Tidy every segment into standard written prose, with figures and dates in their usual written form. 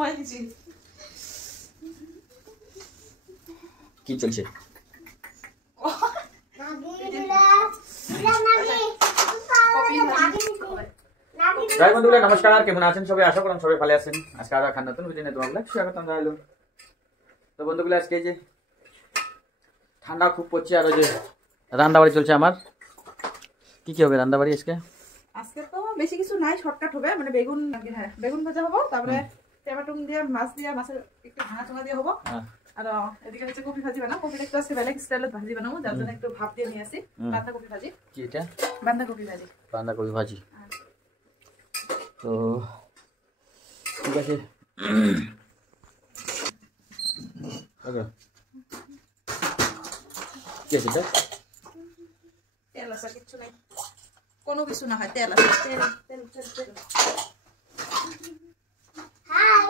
নোয়াই দিছি কি চলছে জয় বন্ধুরা নমস্কার কেমন আছেন সবাই আশা করেন সবাই ভালো আছেন আজকে আরো একটা নতুন ভিডিও নিয়ে তোমাদের স্বাগতম জানাইলো তো বন্ধুগুলো আজকে যে ঠান্ডা খুব পড়ছে আর ওই যে রান্নাবাড়ি চলছে আমার কি কি হবে রান্নাবাড়ি আজকে আজকে তো বেশি কিছু নাই শর্টকাট হবে মানে বেগুন হ্যাঁ বেগুন ভাজা হবে তারপরে টমেটো দিয়ে মাছ মাছের একটু ভাঙা দিয়ে হবে আর এদিকে হচ্ছে কপি ভাজি বানাবো কপিটা একটু আজকে বেলেগ স্টাইলে ভাজি বানাবো যার জন্য একটু ভাপ দিয়ে নিয়ে আসি বাঁধাকপি ভাজি কি এটা বাঁধাকপি ভাজি তো ঠিক আছে ওকে কি আছে এটা তেল আছে কিছু নাই কোনো কিছু না হয় তেল আছে তেল হাই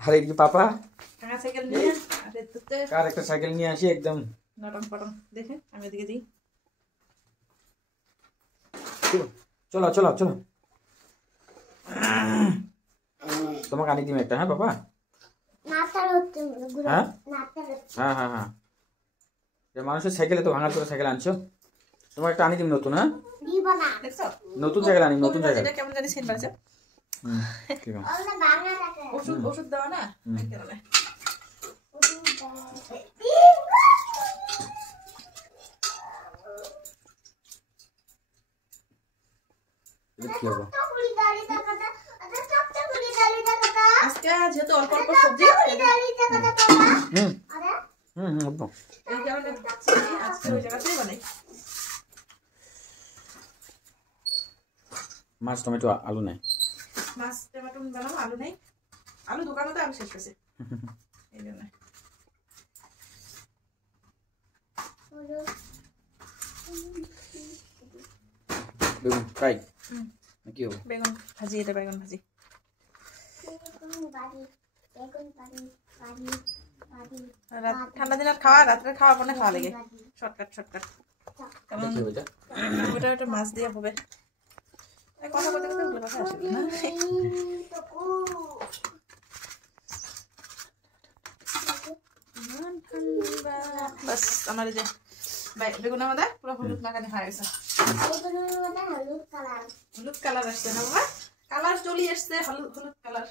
আরে কি পাপা কার সাইকেল নিয়ে আরে তুতে কার একটা সাইকেল নিয়ে আসি একদম নরম পরম দেখে আমি এদিকে যাই চলো চলো চলো তোমাকে আনি দিম একটা হ্যাঁ বাবা হ্যাঁ হ্যাঁ হ্যাঁ হ্যাঁ মানুষের সাইকেলে তো ভাঙার করে সাইকেল আনছো তোমার একটা আনি দিম নতুন হ্যাঁ নতুন সাইকেল আনি নতুন সাইকেল কেমন জানি সেন বাজে ওষুধ দাও না আজকে যেহেতু অল্প অল্প সবজি মাছ টমেটো আলু নাই মাছ টমেটো বানাবো আলু নেই আলু দোকানে আলু শেষ গেছে এই জন্য বেগুন ফ্রাই কি হবে বেগুন ভাজি এটা বেগুন ভাজি ঠান্ডা দিনের খাওয়া রাত্রে খাওয়া পরে খাওয়া লাগে শর্টকাট কারণ ওটা একটা মাছ দিয়ে হবে কথা বলতে বলতে ওগুলো কথা আসবে না বাস আমার যে বেগুন আমাদের পুরো হলুদ লাগানো হয়ে গেছে হলুদ কালার আসছে না বাবা কালার চলে আসছে হলুদ কালার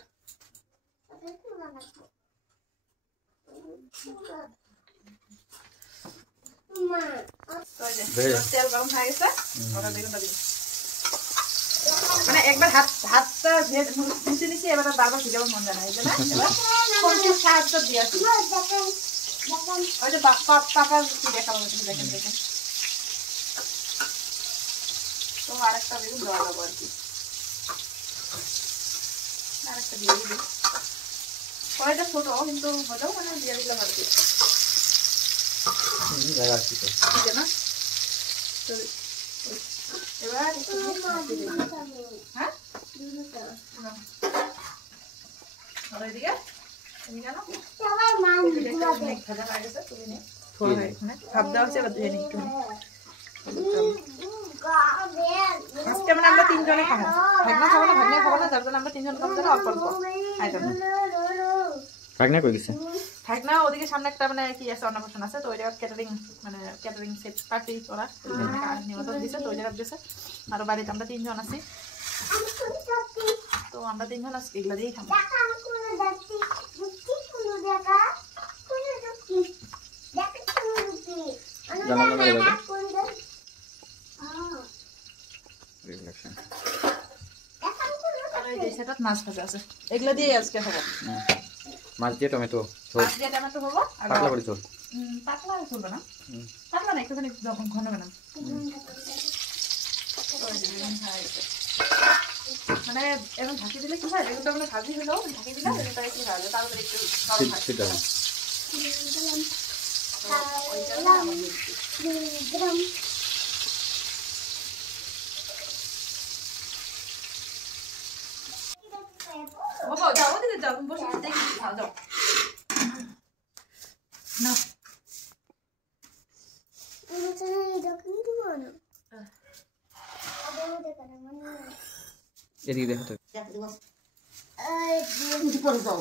তেল গরম হয়ে গেছে ওটা বেগুনটা দিন মানে একবার হাতটা ভেজে নিচ্ছি এবার বারবার ভিজাবার মন জানা এই জন্য সাহায্য দিয়ে আসি ওই যে পাপার কি দেখাবো দেখেন তো আরেকটা বেগুন দেওয়া যাবো আর কি আরেকটা দিয়ে দিবি কড়াইটা ছোট কিন্তু হলেও মানে দিয়ে দিলাম আর কি না এবার হ্যাঁ এদিকে ভাজা হয়ে গেছে তুলে নে ভাব দেওয়া হচ্ছে এবার ধুয়ে নি একটু আজকে মানে আমরা তিনজনে খাবো ভাগনা খাবো না যার জন্য আমরা তিনজন খাবো না অল্প অল্প ভাগনা কই গেছে ভাগনা ওদিকে সামনে একটা মানে কি আছে অন্নপ্রাশন আছে তো ওই জায়গা ক্যাটারিং সেট পার্টি করা নিমন্ত্রণ দিছে তো ওই জায়গা দিছে আর বাড়িতে আমরা তিনজন আছি তো আমরা তিনজন আজকে এগুলো দিয়েই খাবো মাছ ভাজা আছে এগুলো দিয়ে আজকে খাবো মাছ দিয়ে টমেটো হবো পাতলা করে চল পাতলা চলবে না পাতলা না একটুখানি যখন ঘন বানাম মানে এখন ঢাকি দিলে কি হয় বেগুনটা মানে ভাজি হলো ঢাকি দিলে বেগুনটা একটু ভাজা তারপরে একটু যাও দিদি যাও বসে দেখি যাও না এদিকে দেখো তো করে দাও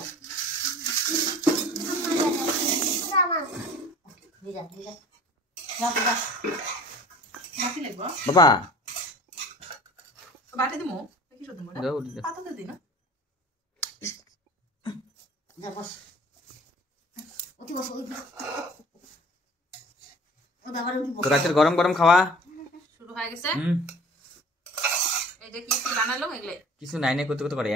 বাটি লাগবো বাবা বাটি দিমু কি শুধু মোটা দাও দিদা পাতাতে দি না যা বস ওটি বস ওই ও বাবার ওটি বস তো রাতের গরম গরম খাওয়া শুরু হয়ে গেছে হুম এই যে কি কি বানালো এগুলো কিছু নাই নাই করতে করতে করে